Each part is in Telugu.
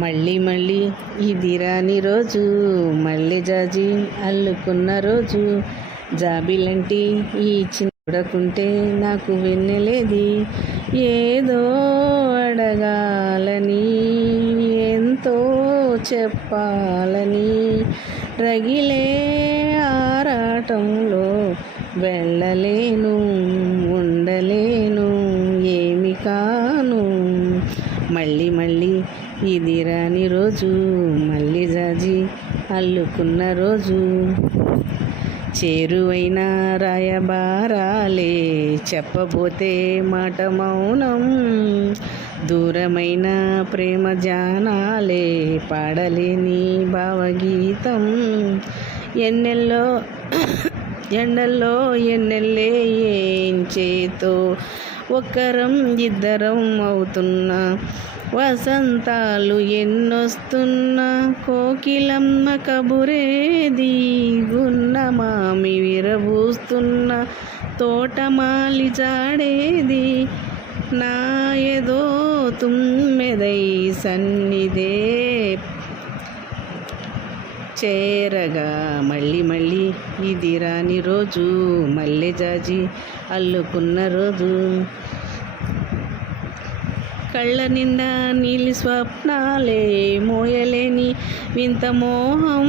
మళ్ళీ మళ్ళీ ఇది రాని రోజు, మల్లె జాజి అల్లుకున్న రోజు, జాబిలంటి ఈ చూడకుంటే నాకు వెన్నెలేది, ఏదో అడగాలని ఎంతో చెప్పాలని, రగిలే ఆరాటంలో వెళ్ళలేను, ఉండలేను, ఏమి కాను. మళ్ళీ మళ్ళీ ఇది రాని రోజు, మళ్ళీ జాజి అల్లుకున్న రోజు, చేరువైన రాయబారాలే చెప్పబోతే మాట మౌనం, దూరమైన ప్రేమ జానాలే పాడలేని భావగీతం, ఎన్నెల్లో ఎండల్లో ఎన్నెల్లే ఏం చేతో ఒక్కరం ఇద్దరం అవుతున్నా, వసంతాలు ఎన్నొస్తున్నా, కోకిలమ్మ కబురేది, గున్నమామి విరబూస్తున్న తోటమాలి జాడేది, నా ఏదో తుమ్మెదై సన్నిధే చేరగా. మళ్ళీ మళ్ళీ ఇది రాని రోజు, మల్లె జాజి అల్లుకున్న రోజు, కళ్ళ నిండా నీలి స్వప్నాలే మోయలేని వింత మోహం,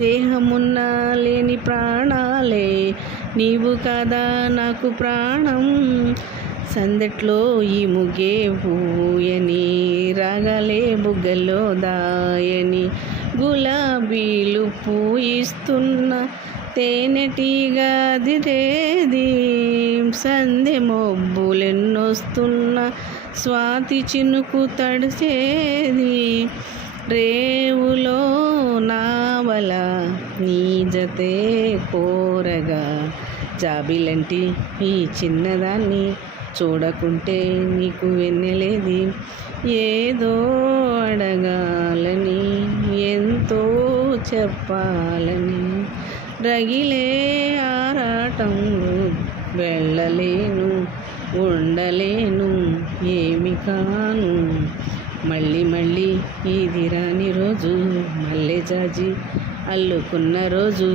దేహమున్న లేని ప్రాణాలే నీవు కాదా నాకు ప్రాణం, సందట్లో ఈ ముగే పూయని, రాగాలే బుగ్గల్లో దాయని, గులాబీలు పూయిస్తున్న తేనెటీగా దిరేది, సందె మొబ్బులెన్నొస్తున్న స్వాతి చినుకు తడిసేది, రేవులో నావల నీ జతే కోరగా, జాబిలంటి ఈ చిన్నదాన్ని చూడకుంటే నీకు వెన్నెలేది, ఏదో అడగాలని ఎంతో చెప్పాలని, రగిలే ఆరాటంలో వెళ్ళలేను, ఉండలేను, ఏమి కాను. మళ్ళీ మళ్ళీ ఇది రాని రోజు, మల్లె జాజి అల్లుకున్న రోజు.